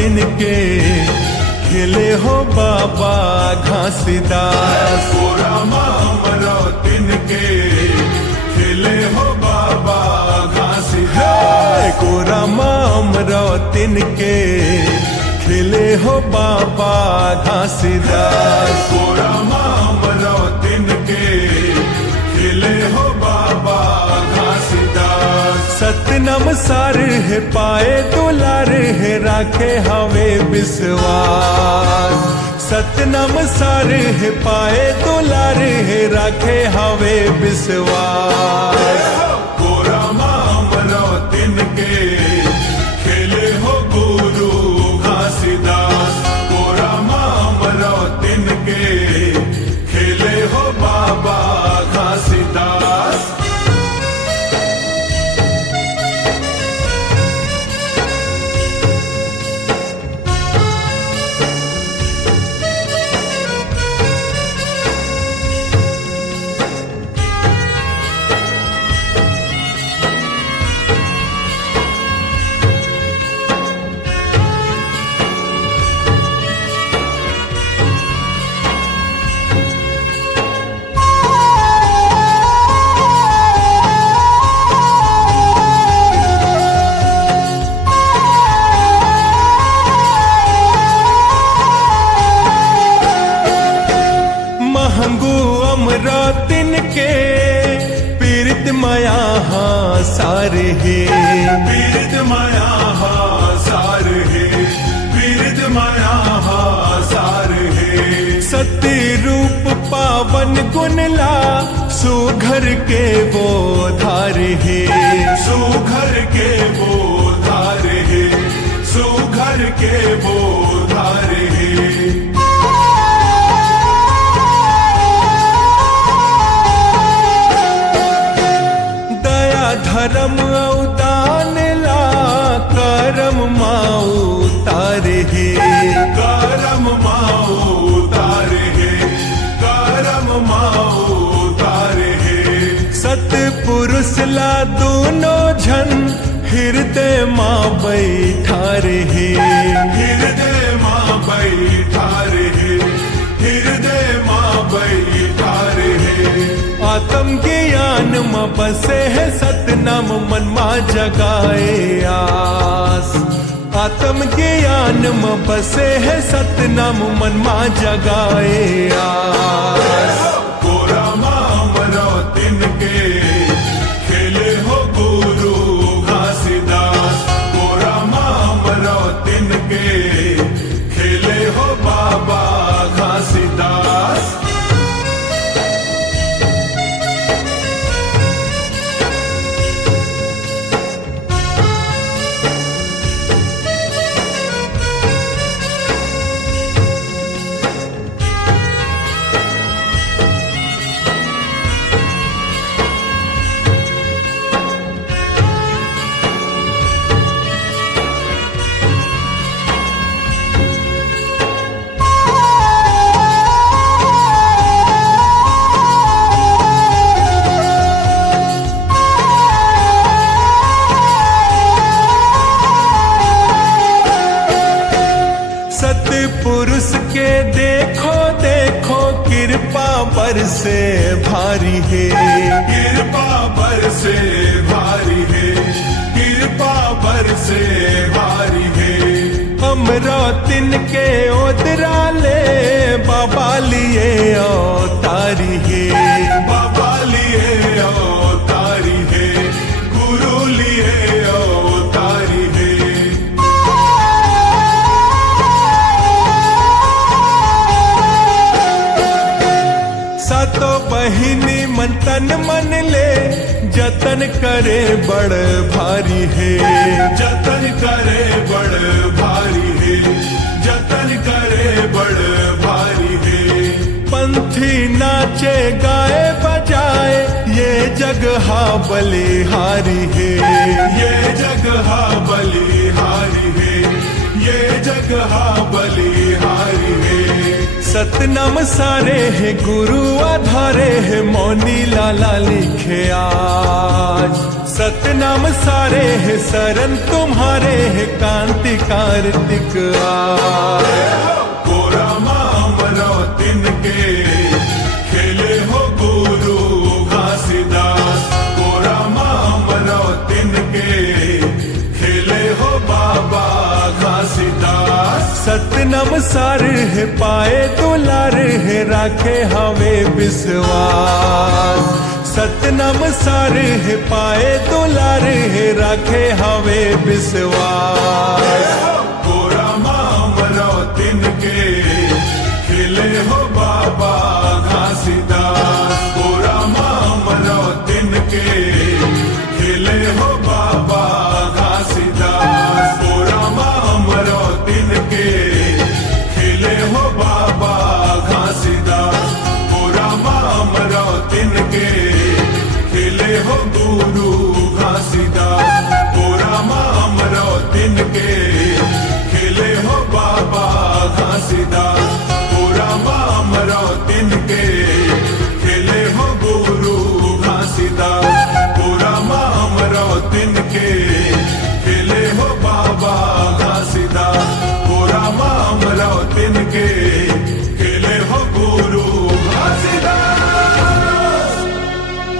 तिनके खिले हो बाबा घासीदास। कोरामा हमरो तिनके खिले हो बाबा घासीदास। कोरामा हमरो तिनके खिले हो बाबा घासीदास। कोरामा हमरो तिनके खिले हो बाबा घासीदास। सतनम सार है पाए दुलार है राखे हवे विश्वास। सतनम सार है पाए दुलार है राखे हवे विश्वास। कोरामा हमरो तिनके खिले हो गुरु घासीदास। कोरामा हमरो तिनके खिले हो बाबा घासीदास। महंगू अमरा तिनके पीरित माया हाँ सारे है। पीरित माया हा सार है। पीरित माया हा सार है। सत्य रूप पावन गुणला सुघर के वो धार है। सुघर के वो धार है। सुघर के वो धार है। धर्म अवदान ला करम माऊ तारे है। करम माऊ तार है। करम माऊ तार है। सतपुरुष ला दोनों झन हृदय माँ बैठार है। हृदय माँ बैठार है। हृदय माँ बैठार है। आत्म ज्ञान में बसे है सतनाम मन मा जगाए आस। आत्म ज्ञान में बसे है सतनाम मन मा जगाए आस। कोरामा हमरो तिनके खिले हो गुरु घासीदास। कोरामा हमरो तिनके खिले हो बाबा घासीदास। सतपुरुष के देखो देखो कृपा बरसे भारी है। कृपा बरसे भारी है। कृपा बरसे भारी है। हमरा तिनके ओदरा ले बाबा लिए अवतारी है। बाबा लिए अवतारी है। गुरु लिए अवतारी है। सातो बहिनी मन तन मन ले जतन करे बड़ भारी है। जतन करे बड़ भारी है। जतन करे बड़ भारी है। पंथी नाचे गाए बजाए ये जगह बलिहारी है। ये जगह बलिहारी है। ये जगह बलिहारी है। सतनाम सारे है गुरु आधारे है मौनी लाला लिखे आज। सतनाम सारे है शरण तुम्हारे है कांति कार्तिक आए। कोरा मामरो तिनके खेले हो गुरु घासीदास, कोरा मामरो तिनके खेले हो बाबा घासीदास। सतनम सार है पाए दुलार है राखे हवे विश्वास। सतनम सार है पाए दुलार है राखे हवे विश्वास। कोरा मामरो तिनके